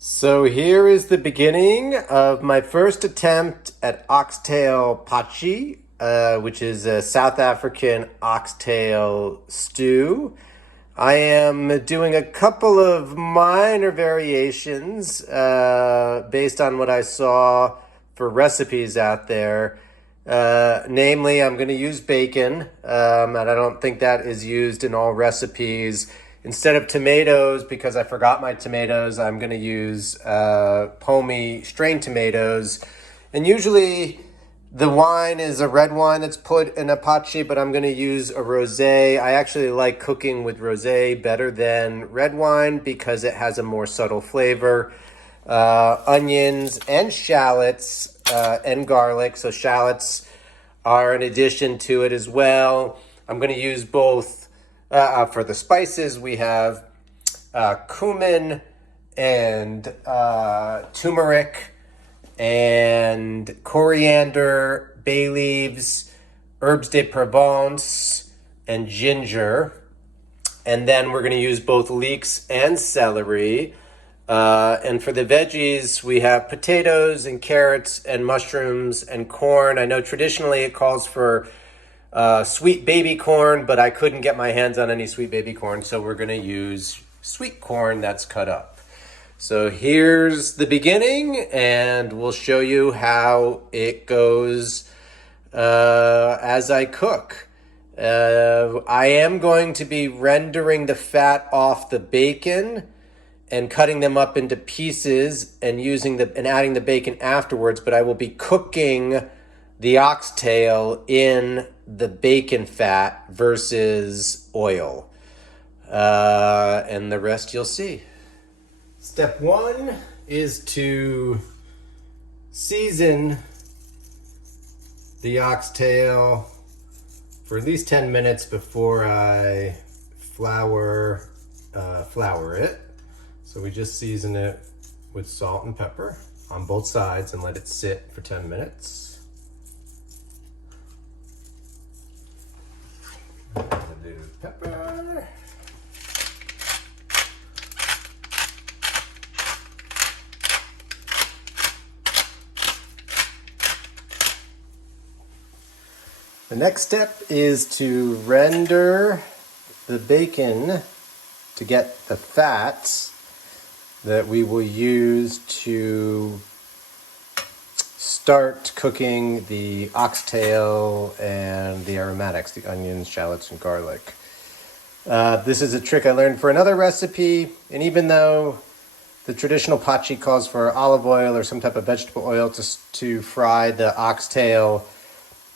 So here is the beginning of my first attempt at Oxtail Potjie, which is a South African oxtail stew. I am doing a couple of minor variations based on what I saw for recipes out there. Namely, I'm going to use bacon, and I don't think that is used in all recipes. Instead of tomatoes, because I forgot my tomatoes, I'm going to use Potjie strained tomatoes. And usually the wine is a red wine that's put in a potjie, but I'm going to use a rosé. I actually like cooking with rosé better than red wine because it has a more subtle flavor. Onions and shallots and garlic. So shallots are an addition to it as well. I'm going to use both. For the spices, we have cumin and turmeric and coriander, bay leaves, herbs de Provence, and ginger. And then we're going to use both leeks and celery. And for the veggies, we have potatoes and carrots and mushrooms and corn. I know traditionally it calls for sweet baby corn, but I couldn't get my hands on any sweet baby corn, so we're going to use sweet corn that's cut up. So here's the beginning, and we'll show you how it goes as I cook. I am going to be rendering the fat off the bacon and cutting them up into pieces and adding the bacon afterwards, but I will be cooking the oxtail in the bacon fat versus oil. And the rest you'll see. Step one is to season the oxtail for at least 10 minutes before I flour it. So we just season it with salt and pepper on both sides and let it sit for 10 minutes. Pepper. The next step is to render the bacon to get the fats that we will use to start cooking the oxtail and the aromatics, the onions, shallots, and garlic. This is a trick I learned for another recipe, and even though the traditional potjie calls for olive oil or some type of vegetable oil to fry the oxtail,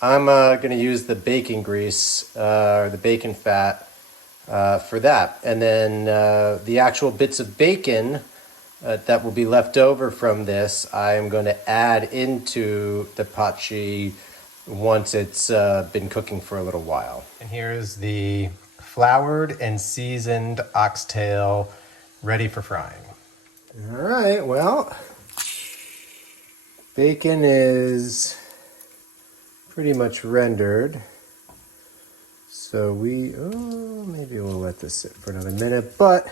I'm going to use the bacon grease, or the bacon fat for that. And then the actual bits of bacon that will be left over from this, I am going to add into the potjie once it's been cooking for a little while. And here's the floured and seasoned oxtail ready for frying. All right, well, bacon is pretty much rendered. So maybe we'll let this sit for another minute, but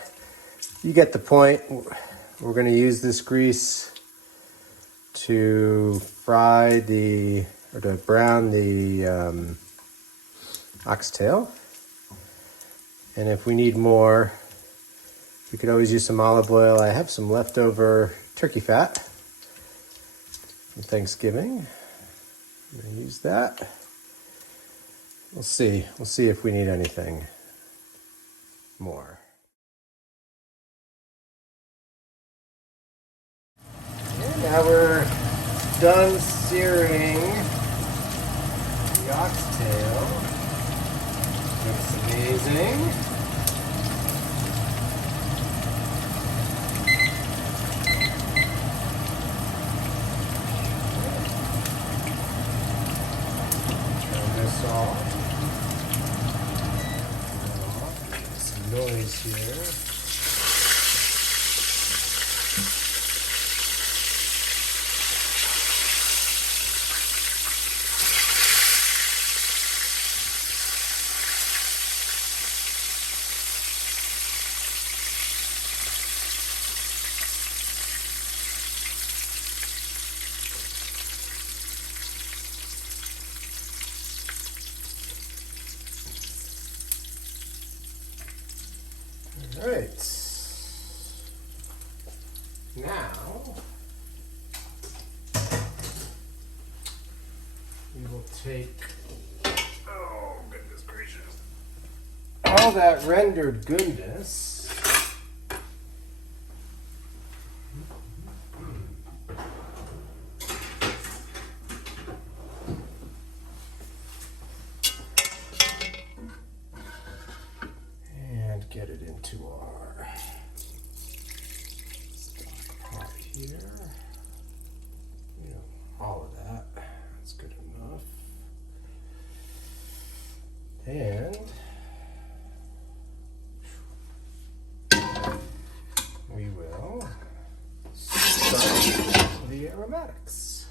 you get the point. We're going to use this grease to brown the oxtail. And if we need more, we could always use some olive oil. I have some leftover turkey fat from Thanksgiving. I'm going to use that. We'll see if we need anything more. And now we're done searing the oxtail. Looks amazing. Turn this off. Some noise here. Now, we will take, oh goodness gracious, all that rendered goodness. And get it into our stock pot here. All of that. That's good enough. And we will start the aromatics.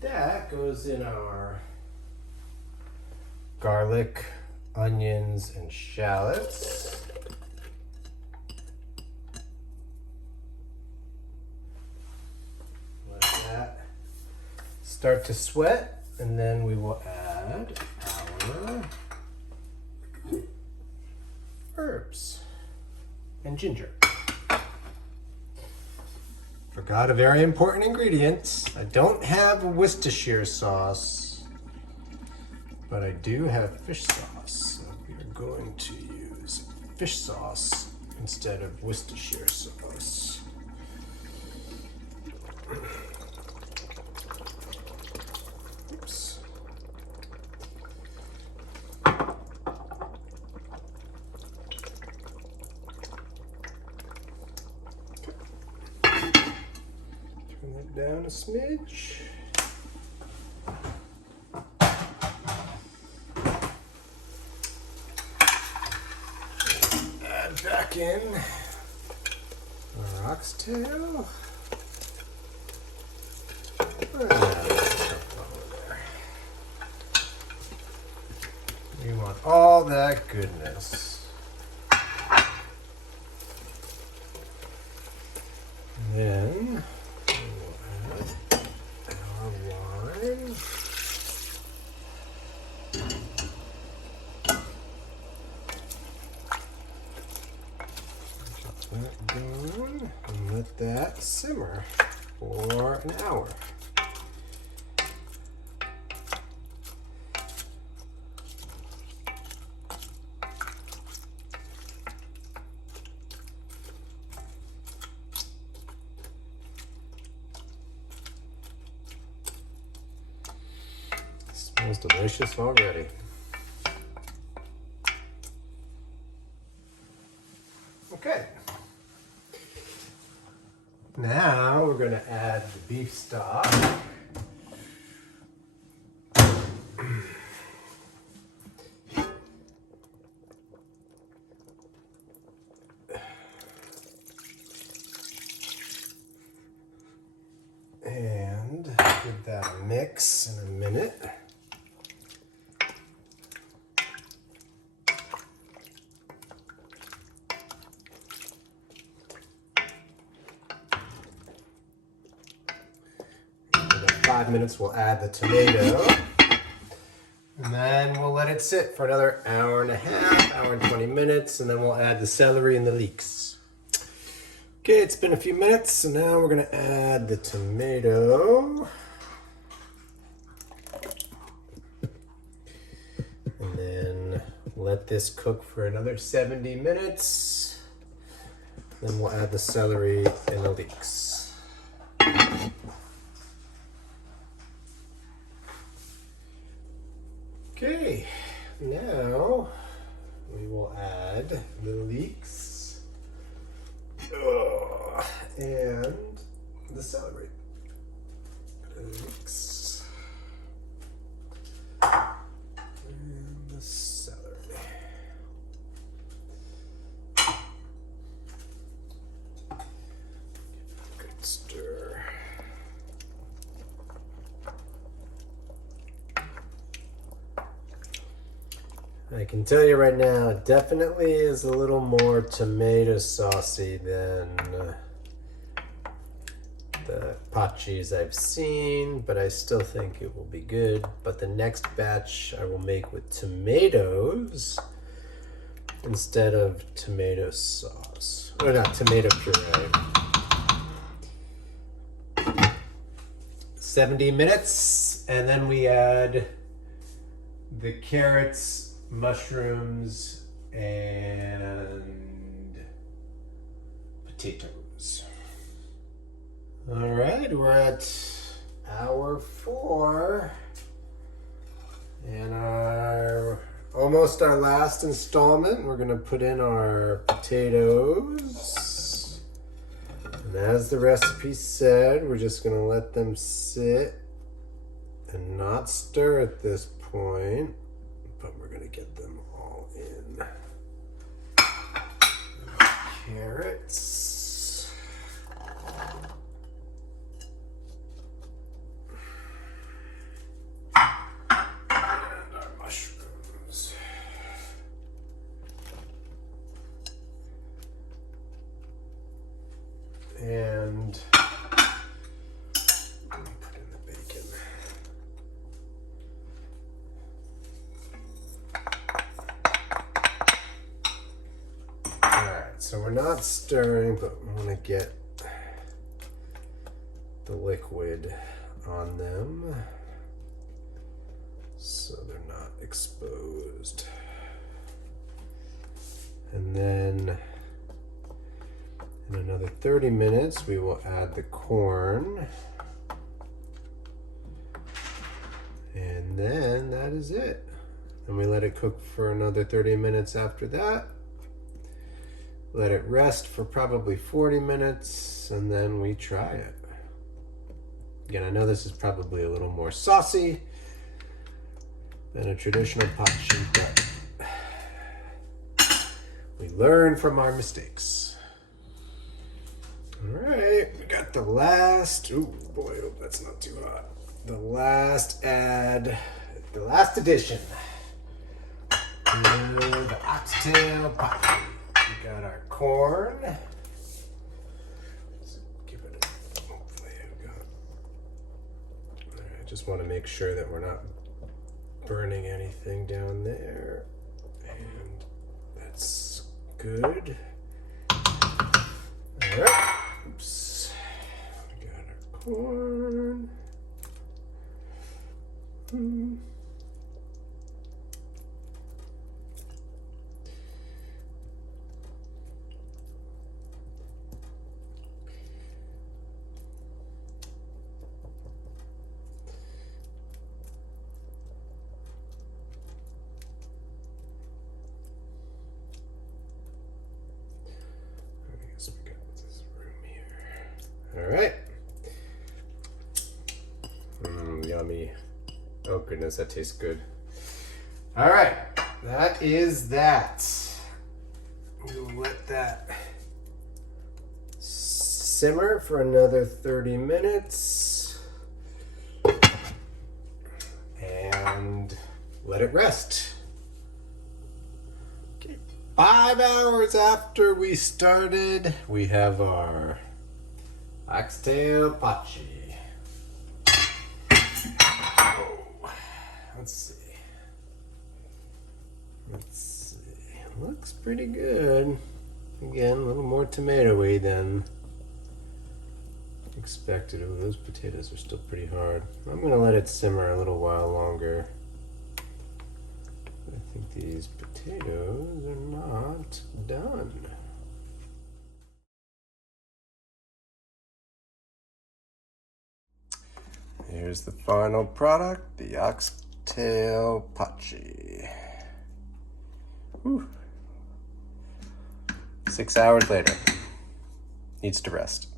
That goes in our garlic, onions, and shallots. Let that start to sweat, and then we will add our herbs and ginger. Forgot a very important ingredient. I don't have a Worcestershire sauce, but I do have fish sauce. So we are going to use fish sauce instead of Worcestershire sauce. Oops. Turn that down a smidge. Add back in our oxtail. We want all that goodness. And then we'll add our wine. Get that going and let that simmer for an hour. Smells delicious already. Okay. Now we're going to add the beef stock. And give that a mix in a minute. In 5 minutes we'll add the tomato. And then we'll let it sit for another hour and a half, hour and 20 minutes, and then we'll add the celery and the leeks. Okay, it's been a few minutes, so now we're gonna add the tomato. And then let this cook for another 70 minutes. Then we'll add the celery and the leeks. Okay, now we will add the leeks. And the celery. Leeks. And the celery. Good stir. I can tell you right now, it definitely is a little more tomato saucy than the potjies I've seen, but I still think it will be good. But the next batch I will make with tomatoes instead of tomato sauce. Or not, tomato puree. 70 minutes, and then we add the carrots, mushrooms, and potatoes. All right, we're at hour 4, and almost our last installment. We're gonna put in our potatoes, and as the recipe said, we're just gonna let them sit and not stir at this point. But we're gonna get them all in. Carrots. And our mushrooms. And let me put in the bacon. So we're not stirring, but we want to get the liquid on them so they're not exposed. And then in another 30 minutes, we will add the corn. And then that is it. And we let it cook for another 30 minutes after that. Let it rest for probably 40 minutes, and then we try it. Again, I know this is probably a little more saucy than a traditional potjie, but we learn from our mistakes. All right, we got the last, oh boy, hope that's not too hot. The last addition to the oxtail potjie. We got our corn. Let's give it a, hopefully I've got. All right, I just want to make sure that we're not burning anything down there. And that's good. All right, oops. We got our corn. All right. Yummy. Oh goodness, that tastes good. All right, that is that. We'll let that simmer for another 30 minutes and let it rest. Okay, 5 hours after we started, we have our oxtail potjie. Let's see. Looks pretty good. Again, a little more tomatoey than expected. Oh, those potatoes are still pretty hard. I'm gonna let it simmer a little while longer. I think these potatoes are not done. Here's the final product, the oxtail potjie. Whew. 6 hours later. Needs to rest.